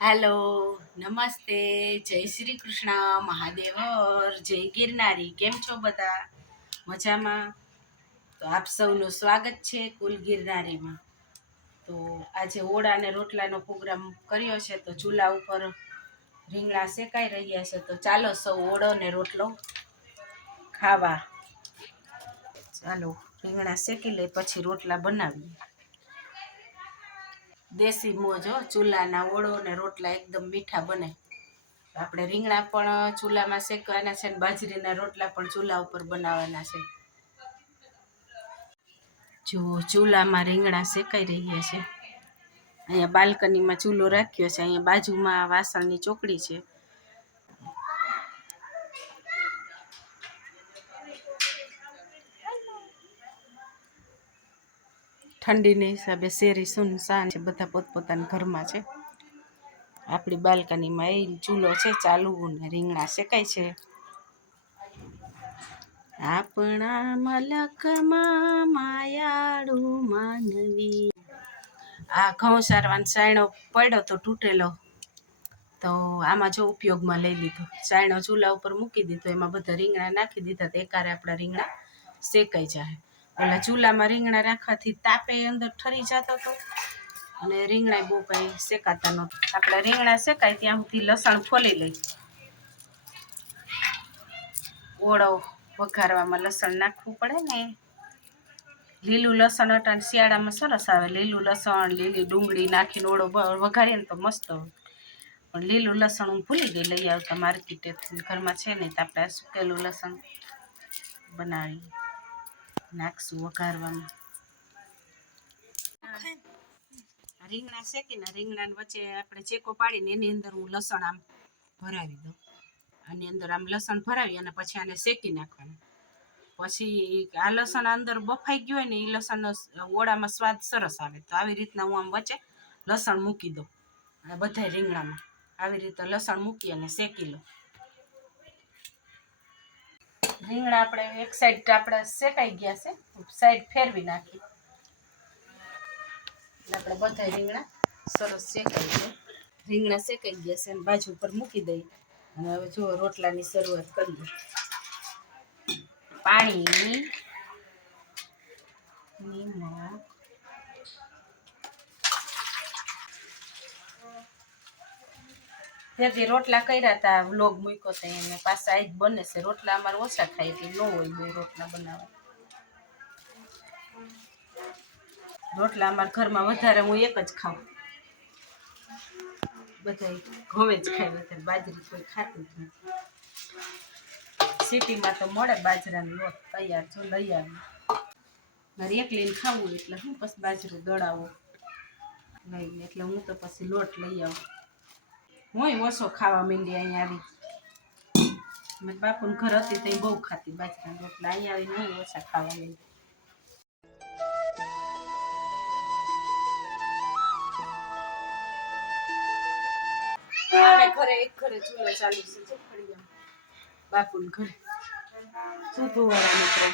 Hello, નમસ્તે, જય શ્રી કૃષ્ણ, મહાદેવ, જય ગિરનારી. કેમ છો બધા? મજામાં? તો આપ સૌનું સ્વાગત છે કુલ ગિરનારીમાં. તો આજે ઓળા અને રોટલાનો પ્રોગ્રામ કર્યો છે, તો ચૂલા ઉપર રીંગણા શેકાઈ રહ્યા છે. તો ચાલો સૌ ઓળો ને રોટલો ખાવા. ચાલો રીંગણા શેકી લઈ પછી રોટલા બનાવીએ. દેશી મોજ હો, ચૂલાના ઓળો ને રોટલા એકદમ મીઠા બને. આપણે રીંગણા પણ ચૂલામાં શેકવાના છે ને બાજરીના રોટલા પણ ચૂલા ઉપર બનાવવાના છે. જો ચૂલામાં રીંગણા શેકાઈ રહ્યા છે. અહીંયા બાલ્કનીમાં ચૂલો રાખ્યો છે. અહીંયા બાજુમાં વાસણની ચોકડી છે. ઠંડીના હિસાબે શેરી સુનસાન છે, બધા પોતપોતાના ઘરમાં છે. આપણી બાલ્કનીમાં એ ચૂલો છે ચાલુ ને રીંગણા શેકાય છે. આપણા મલકમાં માયાળુ માનવી. આ ઘઉં સારવાનો સાયણો પડ્યો તો તૂટેલો, તો આમાં જો ઉપયોગમાં લઈ લીધો. સાયણો ચૂલા ઉપર મૂકી દીધો, એમાં બધા રીંગણા નાખી દીધા, તો એકારે આપણા રીંગણા શેકાઈ જાય. ઓલા ચૂલામાં રીંગણા રાખવાથી તાપે અંદર ઠરી જતો હતો અને રીંગણા બહુ કંઈ શેકાતા નહોતા. આપણે રીંગણા શેકાય ત્યાં સુધી લસણ ફોલી લઈ. ઓળો વઘારવામાં લસણ નાખવું પડે ને. લીલું લસણ અટાણે શિયાળામાં સરસ આવે. લીલું લસણ, લીલી ડુંગળી નાખીને ઓળો વઘારીએ ને તો મસ્ત હોય. પણ લીલું લસણ હું ભૂલી ગઈ લઈ આવતા માર્કેટેથી. ઘરમાં છે નહીં તો આપણે સુકેલું લસણ બનાવી નાખશું વઘારવામાં. રીંગણા શેકીને રીંગણાની વચ્ચે આપણે ચેકો પાડીને એની અંદર હું લસણ આમ ભરાવી દઉં. આની અંદર આમ લસણ ભરાવી અને પછી આને શેકી નાખવાનું. પછી આ લસણ અંદર બફાઈ ગયું હોય ને એ લસણનો ઓળામાં સ્વાદ સરસ આવે. તો આવી રીતના હું આમ વચ્ચે લસણ મૂકી દઉં અને બધા રીંગણામાં આવી રીતે લસણ મૂકી અને શેકી લઉં. રીંગણા આપણે એક સાઈડ આપણે શેકાઈ ગયા છે, સાઈડ ફેરવી નાખી. આપણે બધા રીંગણા સરસ શેકાઈ ગયા. રીંગણા શેકાઈ ગયા છે અને બાજુ ઉપર મૂકી દઈ. અને હવે જો રોટલાની શરૂઆત કરીએ. પાણી, નિમક, તેથી રોટલા કર્યા હતા, વ્લોગ મૂક્યો હતો એને પાછા આજ બને છે. રોટલા અમારે ઓછા ખાય એટલે ન હોય બહુ રોટલા બનાવવા. રોટલા અમારા ઘરમાં વધારે હું એક જ ખાઉં. બધા ઘઉં જ ખાય, વધારે બાજરી કોઈ ખાતું જ નથી. સિટીમાં તો મળે બાજરાનો લોટ તૈયાર, જો લઈ આવી. મારે એકલીને ખાવું એટલે હું પછી બાજરો દળાવો લઈને, એટલે હું તો પછી લોટ લઈ આવું. હું ઓછો ખાવા માંડી અહીંયા આવી. મેં બાપુને ઘર હતી તો બહુ ખાતી બાજરાના રોટલા. અહીંયા આવીને હું ઓછા ખાવા માંડી. ઘરે એક ઘરે ચૂલો ચાલુ છે, બાપુને ઘરે શું ધોવાળા મિત્રો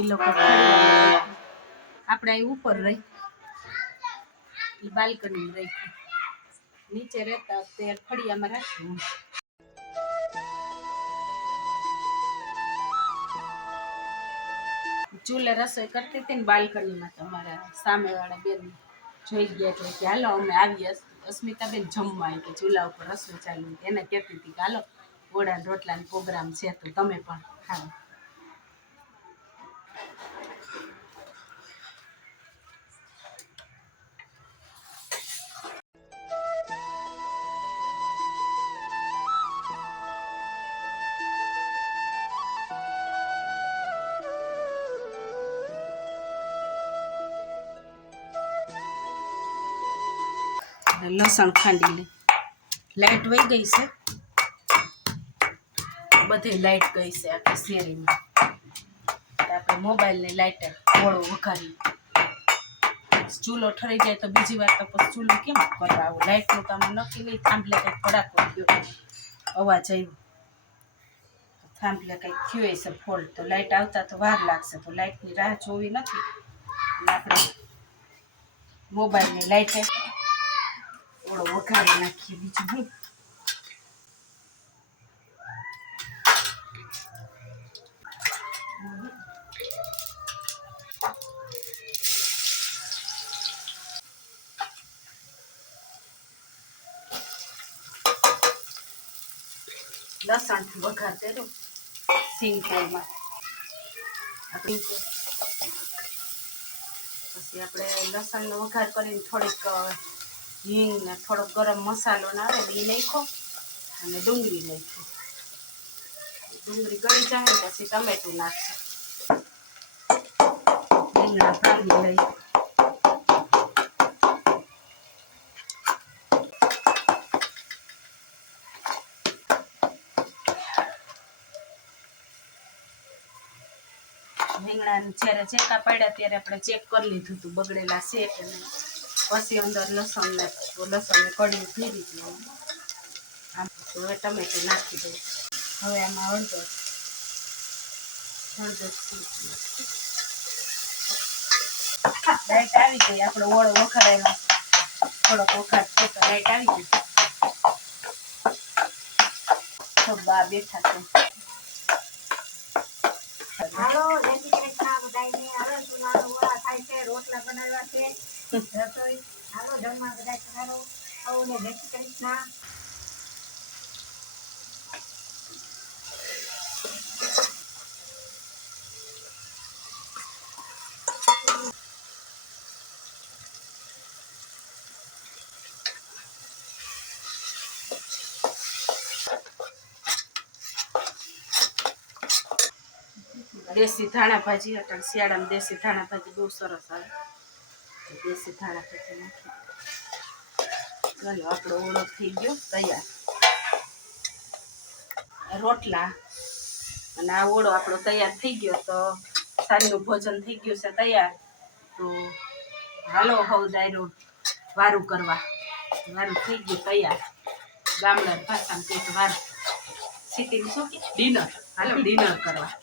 એ લોકો આપણે અહીં ઉપર રહી બાલ્કની રહી, નીચે રહેતા તે ફળિયામાં રાખ્યું. ચૂલે રસોઈ કરતી હતી ને બાલ્કનીમાં, તમારા સામેવાળા બેન જોઈ ગયા એટલે કે હાલો અમે આવીએ. અસ્મિતાબેન જમવા કે ચૂલા ઉપર રસોઈ ચાલુ. એને કહેતી હતી કે હાલો ઓળા રોટલાનો પ્રોગ્રામ છે તો તમે પણ ખાઓ. લસણ ખાંડી લે. લાઈટ વહી ગઈ છે, બધી લાઈટ ગઈ છે આખી શેરીમાં. આપણે મોબાઈલની લાઈટે ઓળો વઘારી. ચૂલો ઠરી જાય તો બીજી વાર તો પછી ચૂલો કેમ કરવા આવું? લાઈટનું તો આમ નક્કી નહીં. થાંભલે કંઈક ભડાકો થયો, અવાજ આવ્યો, થાંભલે કંઈક થયો છે ફોલ્ટ. તો લાઈટ આવતા તો વાર લાગશે, તો લાઈટની રાહ જોવી નથી. આપણે મોબાઈલની લાઈટે ઓળો વઘારી નાખીએ બીજું હું. લસણથી વઘાર કર્યો સિંગ તેલમાં. પછી આપણે લસણનો વઘાર કરીને થોડીક હિંગ ને થોડોક ગરમ મસાલો આવે એ નાખ્યો અને ડુંગળી નાખી. ડુંગળી ગળી જાય ને પછી ટમેટું નાખશું. રીંગણા ભાંગી લઈ. રીંગણા જ્યારે ચેકા પાડ્યા ત્યારે આપણે ચેક કરી લીધું હતું બગડેલા છે કે નહીં. પછી અંદર લસણને કઢી ભેરી દઉં. આમ હવે ટમેટું નાખી દઉં. હવે આમાં હળદર લાઈટ આવી ગઈ. આપણો ઓળો વઘારેલો થોડોક વઘાર છે તો લાઈટ આવી ગઈ. બા બેઠા છે. હાલો જય શ્રી કૃષ્ણ બધાને. હવે સુનાનો ઓળા થાય છે, રોટલા બનાવ્યા છે, રસોઈ હાલો જમવા બધા પધારો. સૌને જય શ્રી કૃષ્ણ. દેશી ધાણા ભાજી અટાણ શિયાળામાં દેશી ધાણા ભાજી બહુ સરસ આવે. દેશી ધાણા ભાજી નાખી. ચાલો આપણો ઓળો થઈ ગયો તૈયાર. રોટલા અને આ ઓળો આપણો તૈયાર થઈ ગયો. તો સાંજનું ભોજન થઈ ગયું છે તૈયાર. તો હાલો હવ દાયરો વારું કરવા. વારું થઈ ગયું તૈયાર. ગામડા ભાષામાં કંઈક વાર સિટીમાં શું કે ડિનર. હાલો ડિનર કરવા.